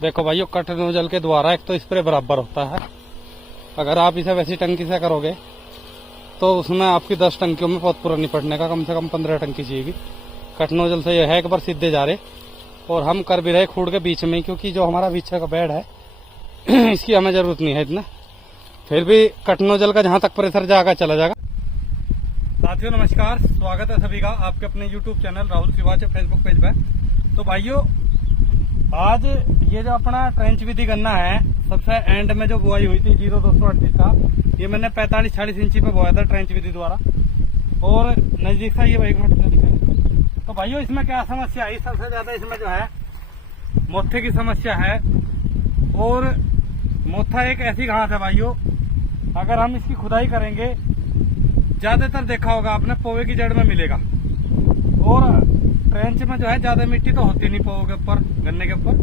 देखो भाइयों, cut nozzle के द्वारा एक तो स्प्रे बराबर होता है। अगर आप इसे वैसी टंकी से करोगे तो उसमें आपकी 10 टंकियों में बहुत पूरा निपटने का कम से कम 15 टंकी चाहिए। कट नोजल से यह है एक बार सीधे जा रहे, और हम कर भी रहे खूड़ के बीच में, क्योंकि जो हमारा पीछे का बेड है इसकी हमें जरूरत नहीं है इतना। फिर भी कट नोजल का जहां तक प्रेशर जाएगा चला जाएगा। साथियों नमस्कार, स्वागत है सभी का आपके अपने YouTube channel Rahul Shivach Facebook page पे। तो भाइयों, आज ये जो अपना ट्रेंच विधि गन्ना है, सबसे एंड में जो बुआई हुई थी 0238 का, ये मैंने 45-40 इंची पे बोया था ट्रेंच विधि द्वारा, और नजदीक था ये भाई दिखाई। तो भाइयों, इसमें क्या समस्या है? सबसे ज्यादा इसमें जो है मोथे की समस्या है। और मोथा एक ऐसी घास है भाइयों, अगर हम इसकी खुदाई करेंगे, ज्यादातर देखा होगा आपने पोवे की जड़ में मिलेगा, और ट्रेंच में जो है ज्यादा मिट्टी तो होती नहीं पोवे के ऊपर, गन्ने के ऊपर।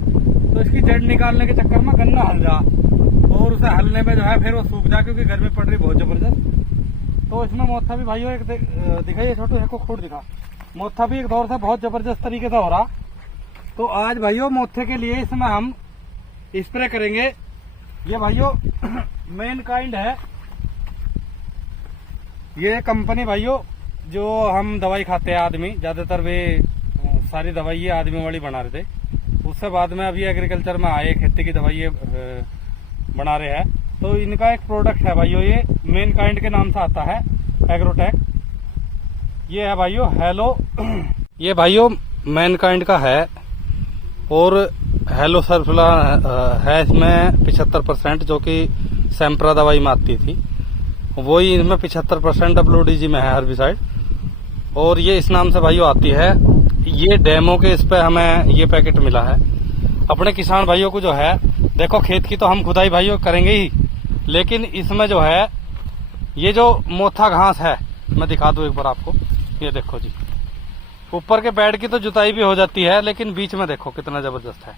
तो इसकी जड़ निकालने के चक्कर में गन्ना हल जा, और उसे हलने में जो है फिर वो सूख जा, क्योंकि गर्मी पड़ रही बहुत जबरदस्त। तो इसमें मोथा भी भाइयों एक दिखाइए, छोटू को खूट दिखा, मोथा भी एक दौर से बहुत जबरदस्त तरीके से हो रहा। तो आज भाइयों मोथे के लिए इसमें हम स्प्रे करेंगे। ये भाइयों मेन काइंड है, ये कंपनी भाइयों जो हम दवाई खाते हैं आदमी, ज्यादातर वे सारी दवाई ये आदमी वाली बना रहे थे। उससे बाद में अभी एग्रीकल्चर में आए, खेती की दवाई ये बना रहे हैं। तो इनका एक प्रोडक्ट है भाइयों, ये मेन काइंड के नाम से आता है, एग्रोटेक। ये है भाइयों हेलो, ये भाइयों मेन काइंड का है, और हेलो सरफला है इसमें 75%, जो कि सैम्प्रा दवाई में आती थी, वही इसमें 75% WDG में है हर्बिसाइड। और ये इस नाम से भाइयों आती है। ये डेमो के इस पे हमें ये पैकेट मिला है। अपने किसान भाइयों को जो है, देखो खेत की तो हम खुदाई भाइयों करेंगे ही, लेकिन इसमें जो है ये जो मोथा घास है, मैं दिखा दूं एक बार आपको। ये देखो जी, ऊपर के बेड की तो जुताई भी हो जाती है, लेकिन बीच में देखो कितना जबरदस्त है।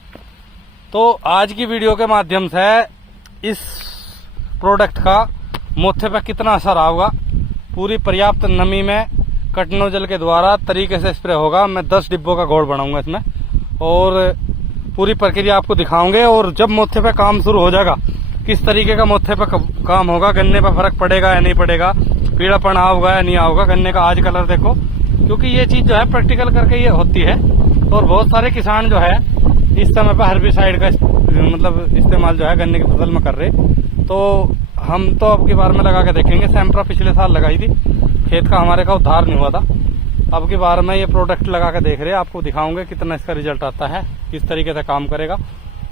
तो आज की वीडियो के माध्यम से इस प्रोडक्ट का मोथे पे कितना असर होगा, पूरी पर्याप्त नमी में कट नोजल के द्वारा तरीके से स्प्रे होगा। मैं 10 डिब्बों का घोल बनाऊंगा इसमें, और पूरी प्रक्रिया आपको दिखाऊंगे। और जब मोथे पे काम शुरू हो जाएगा, किस तरीके का मोथे पे काम होगा, गन्ने पे फर्क पड़ेगा या नहीं पड़ेगा, पीड़ापन आओगा या नहीं आओगा, गन्ने का आज कलर देखो, क्योंकि ये चीज जो है प्रैक्टिकल करके ये होती है। और बहुत सारे किसान जो है इस समय पे हर्बिसाइड का मतलब इस्तेमाल जो है गन्ने की फसल में कर रहे। तो हम तो अब की बार में लगा के देखेंगे। सैम्प्रा पिछले साल लगाई थी, खेत का हमारे का उद्धार नहीं हुआ था। अब की बार में ये प्रोडक्ट लगा के देख रहे हैं, आपको दिखाऊंगे कितना इसका रिजल्ट आता है, किस तरीके से काम करेगा।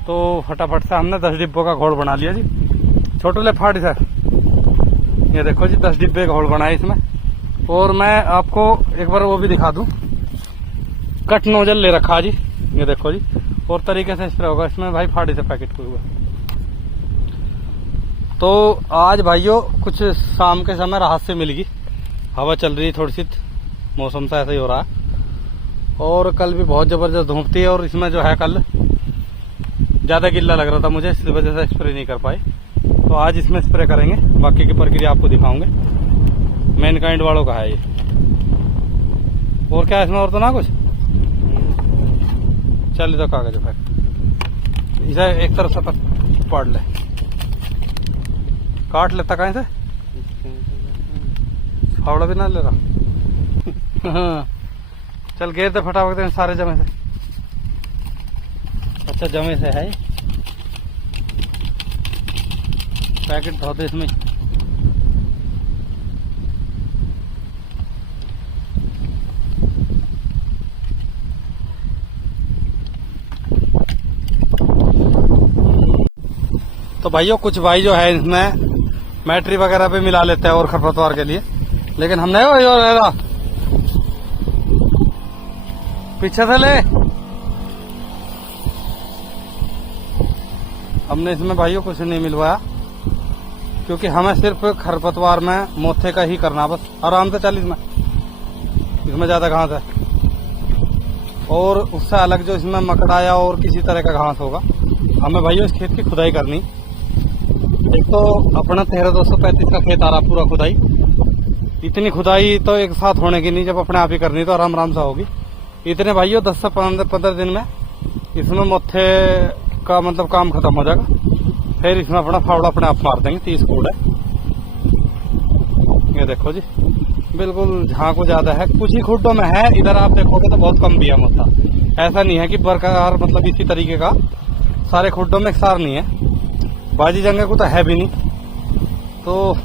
तो फटाफट से हमने 10 डिब्बों का घोल बना लिया जी। छोटे ले फाड़ी सर, ये देखो जी 10 डिब्बे का घोल बनाए इसमें। और मैं आपको एक बार वो भी दिखा दूं, कट नोजल ले रखा जी, ये देखो जी, और तरीके से स्प्रे होगा इसमें भाई, फाड़ी से पैकेट को हुआ। तो आज भाइयों कुछ शाम के समय राहत से मिलेगी, हवा चल रही थोड़ी सी, मौसम सा ऐसा ही हो रहा है। और कल भी बहुत जबरदस्त धूप थी, और इसमें जो है कल ज्यादा गिल्ला लग रहा था मुझे, इस वजह से स्प्रे नहीं कर पाए। तो आज इसमें स्प्रे करेंगे, बाकी की प्रक्रिया आपको दिखाऊंगे। मेन काइंड वालों का है ये। और क्या इसमें, और तो ना कुछ चल, तो कागज फेंक, इसे एक तरफ से पाड़ ले, काट लेता कहीं से, फावड़ा भी ना ले रहा। हाँ चल, गेर दे फटाफट सारे जमे से। अच्छा जमे से है, पैकेट धो दे इसमें। तो भाइयों कुछ भाई जो है इसमें बैटरी वगैरह भी मिला लेते हैं और खरपतवार के लिए, लेकिन हमने और पीछे से ले, हमने इसमें भाइयों कुछ नहीं मिलवाया, क्योंकि हमें सिर्फ खरपतवार में मोथे का ही करना, बस आराम से चल। इसमें ज्यादा घास है, और उससे अलग जो इसमें मकड़ाया और किसी तरह का घास होगा, हमें भाइयों इस खेत की खुदाई करनी। एक तो अपना 13,235 का खेत आ रहा पूरा खुदाई, इतनी खुदाई तो एक साथ होने की नहीं, जब अपने आप ही करनी तो आराम आराम से होगी। इतने भाइयों 10 से 15 दिन में इसमें मोथे का मतलब काम खत्म हो जाएगा। फिर इसमें अपना फावड़ा अपने आप मार देंगे। 30 फुट है, ये देखो जी, बिल्कुल झांको ज्यादा है, कुछ ही खुड्डों में है। इधर आप देखोगे तो बहुत कम बियम होता, ऐसा नहीं है कि बरकरार मतलब इसी तरीके का सारे खुड्डों में सार नहीं है। बाजी जंगे को तो है भी नहीं। तो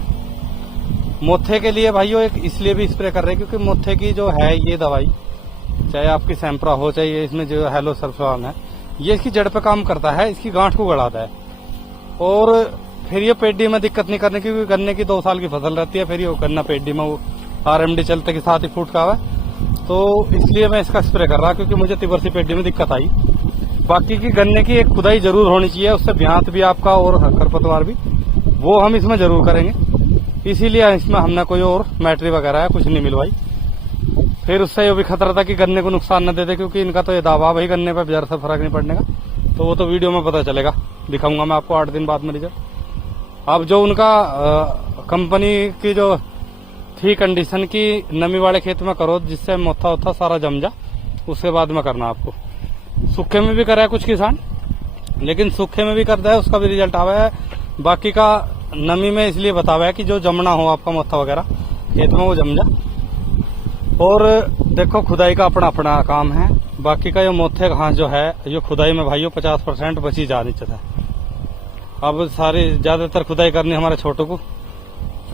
मोथे के लिए भाइयों एक इसलिए भी स्प्रे कर रहे हैं क्योंकि मोथे की जो है ये दवाई, चाहे आपकी सैंप्रा हो चाहे इसमें जो हेलो सरफरान है, ये इसकी जड़ पे काम करता है, इसकी गांठ को गड़ाता है। और फिर ये पेडी में दिक्कत नहीं करने की, क्योंकि गन्ने की 2 साल की फसल रहती है, फिर ये गन्ना पेडी में वो RMD चलते के साथ ही फूट का है। तो इसलिए मैं इसका स्प्रे कर रहा, क्योंकि मुझे तिबरसी पेडी में दिक्कत आई। बाकी की गन्ने की एक खुदाई जरूर होनी चाहिए, उससे ब्यांत भी आपका और खरपतवार भी, वो हम इसमें जरूर करेंगे। इसीलिए इसमें हमने कोई और बैटरी वगैरह कुछ नहीं मिलवाई। फिर उससे ये भी खतरा था कि गन्ने को नुकसान न दे दे, क्योंकि इनका तो ये दावा भाई गन्ने पे जरा सा फर्क नहीं पड़ने का। तो वो तो वीडियो में पता चलेगा, दिखाऊंगा मैं आपको 8 दिन बाद में रिजल्ट। अब जो उनका कंपनी की जो थी कंडीशन की नमी वाले खेत में करो जिससे मोथा होता सारा जम जा, उसके बाद में करना आपको। सूखे में भी करा है कुछ किसान, लेकिन सूखे में भी करता है उसका भी रिजल्ट आवा है। बाकी का नमी में इसलिए बतावा है कि जो जमना हो आपका मोथा वगैरह खेत में वो जम जा। और देखो खुदाई का अपना अपना काम है। बाकी का ये मोथे घास जो है ये खुदाई में भाइयों 50% बची जानी चाहिए। अब सारी ज्यादातर खुदाई करनी हमारे छोटों को,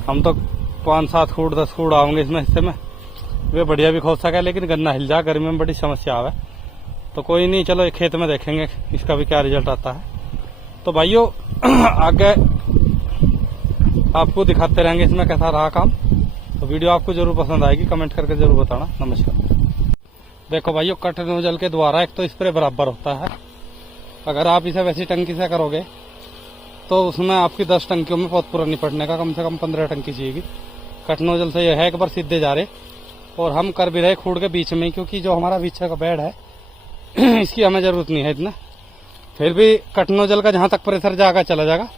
हम तो 5-7 फुट 10 फुट आऊंगे इसमें हिस्से में, वे बढ़िया भी खोद सके, लेकिन गन्ना हिल जा, गर्मी में बड़ी समस्या आवे। तो कोई नहीं, चलो एक खेत में देखेंगे इसका भी क्या रिजल्ट आता है। तो भाइयों आगे आपको दिखाते रहेंगे इसमें कैसा रहा काम। तो वीडियो आपको जरूर पसंद आएगी, कमेंट करके जरूर बताना। नमस्कार। देखो भाइयों, कट नोजल के द्वारा एक तो स्प्रे बराबर होता है। अगर आप इसे वैसी टंकी से करोगे तो उसमें आपकी 10 टंकियों में बहुत पूरा निपटने का कम से कम 15 टंकी चाहिए। कट नोजल से यह है एक बार सीधे जा रहे, और हम कर भी रहे खूड़ के बीच में, क्योंकि जो हमारा पीछे का बेड है इसकी हमें जरूरत नहीं है इतना। फिर भी कट नोजल का जहां तक प्रेशर जाएगा चला जाएगा।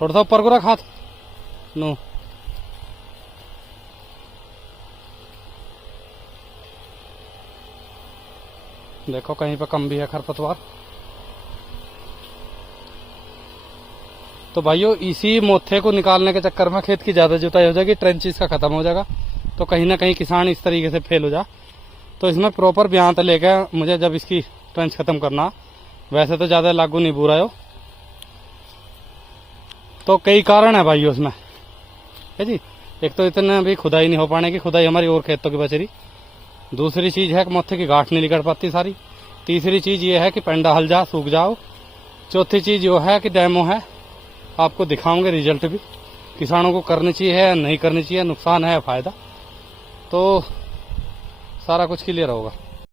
थोड़ा सा ऊपर को रख हाथ नो। देखो कहीं पे कम भी है खरपतवार। तो भाइयों इसी मोथे को निकालने के चक्कर में खेत की ज्यादा जुताई हो जाएगी, ट्रेंचेस का खत्म हो जाएगा। तो कहीं ना कहीं किसान इस तरीके से फेल हो जा। तो इसमें प्रॉपर ब्यांत लेके मुझे जब इसकी ट्रेंच खत्म करना, वैसे तो ज्यादा लागू नहीं बुरा हो। तो कई कारण है भाइयों उसमें, है जी। एक तो इतने भी खुदाई नहीं हो पाने की, खुदाई हमारी और खेतों की बच रही। दूसरी चीज है कि मोथे की गांठ नहीं निकल पाती सारी। तीसरी चीज ये है कि पेंडा हल जा सूख जाओ। चौथी चीज जो है कि डेमो है, आपको दिखाऊंगे रिजल्ट भी, किसानों को करनी चाहिए या नहीं करनी चाहिए, नुकसान है या फायदा, तो सारा कुछ क्लियर होगा।